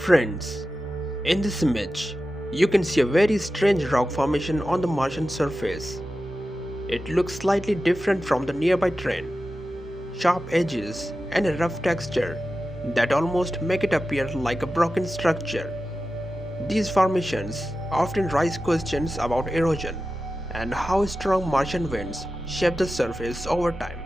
Friends, in this image, you can see a very strange rock formation on the Martian surface. It looks slightly different from the nearby terrain. Sharp edges and a rough texture that almost make it appear like a broken structure. These formations often raise questions about erosion and how strong Martian winds shape the surface over time.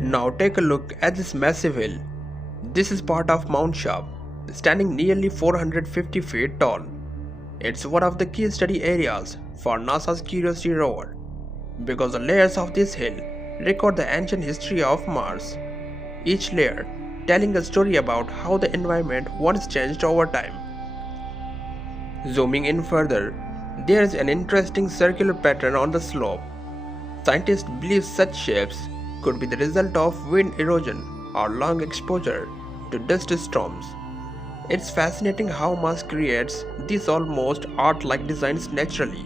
Now take a look at this massive hill. This is part of Mount Sharp, standing nearly 450 feet tall. It's one of the key study areas for NASA's Curiosity Rover, because the layers of this hill record the ancient history of Mars, each layer telling a story about how the environment once changed over time. Zooming in further, there is an interesting circular pattern on the slope. Scientists believe such shapes could be the result of wind erosion or long exposure to dust storms. It's fascinating how Mars creates these almost art-like designs naturally.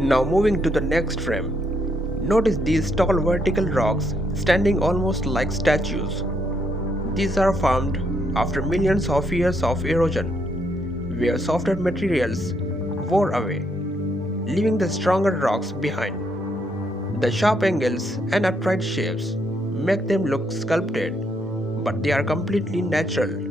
Now moving to the next frame, notice these tall vertical rocks standing almost like statues. These are formed after millions of years of erosion, where softer materials wore away, leaving the stronger rocks behind. The sharp angles and upright shapes make them look sculpted, but they are completely natural.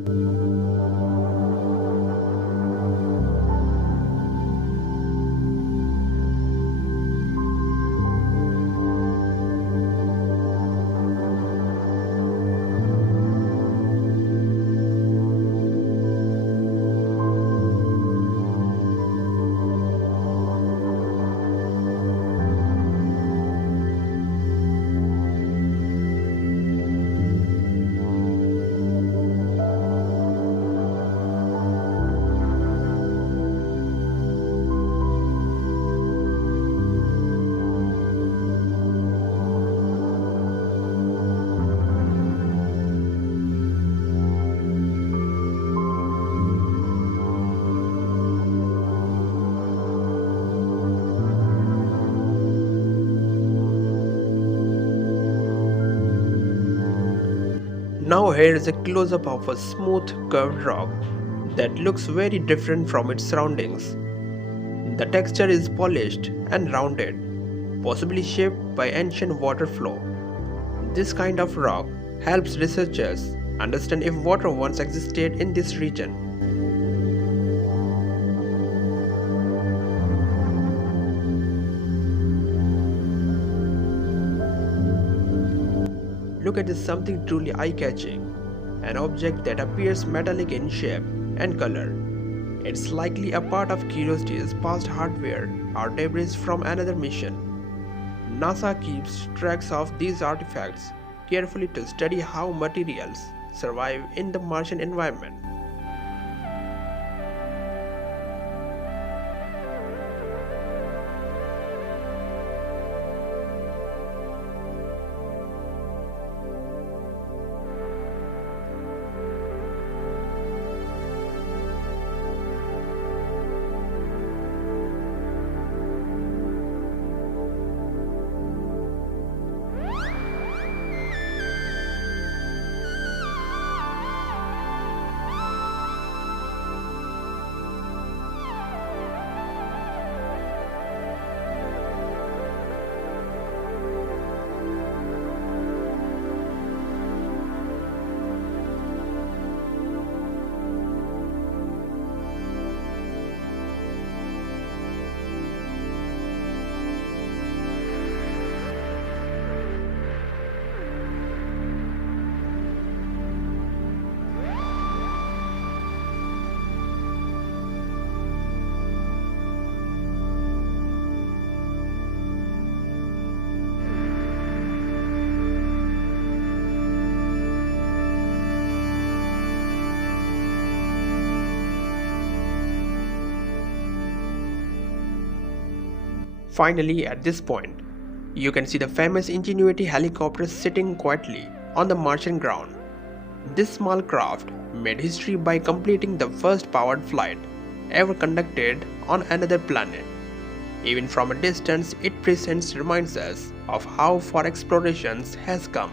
Now here is a close-up of a smooth curved rock that looks very different from its surroundings. The texture is polished and rounded, possibly shaped by ancient water flow. This kind of rock helps researchers understand if water once existed in this region. look at this something truly eye-catching, an object that appears metallic in shape and color. It's likely a part of Curiosity's past hardware or debris from another mission. NASA keeps tracks of these artifacts carefully to study how materials survive in the Martian environment. Finally, at this point, you can see the famous Ingenuity helicopter sitting quietly on the Martian ground. This small craft made history by completing the first powered flight ever conducted on another planet. Even from a distance, its presence reminds us of how far explorations has come.